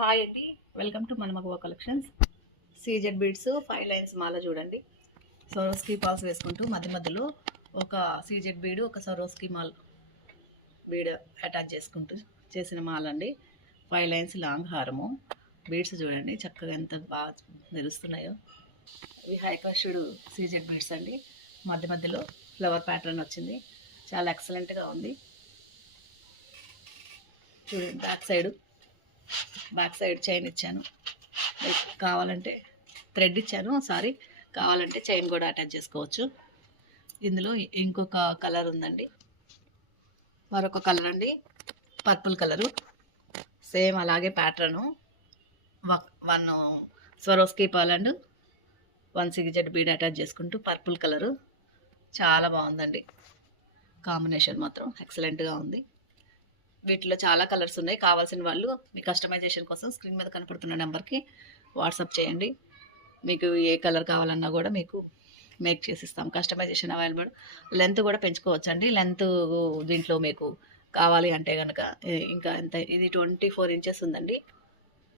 Hi అండి, welcome to మనమగవ collections. CZ beads 5 lines మాల చూడండి. సరోస్కి పాల్స్ వేసుకుంటూ మధ్య మధ్యలో ఒక సీజెడ్ బీడ్, ఒక సరోస్కి మాల్ బీడ్ అటాచ్ చేసుకుంటూ చేసిన మాల అండి. 5 లైన్స్ లాంగ్ హారము. బీడ్స్ చూడండి చక్కగా ఎంత బాగా మెరుస్తున్నాయో. ఇవి హై క్రష్డ్ సీజెడ్ బీడ్స్ అండి. మధ్య మధ్యలో ఫ్లవర్ ప్యాటర్న్ వచ్చింది, చాలా ఎక్సలెంట్గా ఉంది. చూడండి బ్యాక్ సైడ్ చైన్ ఇచ్చాను. కావాలంటే థ్రెడ్ ఇచ్చాను, కావాలంటే చైన్ కూడా అటాచ్ చేసుకోవచ్చు. ఇందులో ఇంకొక కలర్ ఉందండి, మరొక కలర్ అండి, పర్పుల్ కలరు. సేమ్ అలాగే pattern. 1 Swarovski pearl and 1 CZ bead attach చేసుకుంటూ పర్పుల్ కలరు. చాలా బాగుందండి, కాంబినేషన్ మాత్రం ఎక్సలెంట్గా ఉంది. వీటిలో చాలా కలర్స్ ఉన్నాయి. కావాల్సిన వాళ్ళు మీ కస్టమైజేషన్ కోసం స్క్రీన్ మీద కనపడుతున్న నెంబర్కి వాట్సాప్ చేయండి. మీకు ఏ కలర్ కావాలన్నా కూడా మీకు మేక్ చేసి ఇస్తాం. Customization available. లెంత్ కూడా పెంచుకోవచ్చు అండి. లెంత్ దీంట్లో మీకు కావాలి అంటే కనుక ఇంకా ఎంత, ఇది 24 ఇంచెస్ ఉందండి.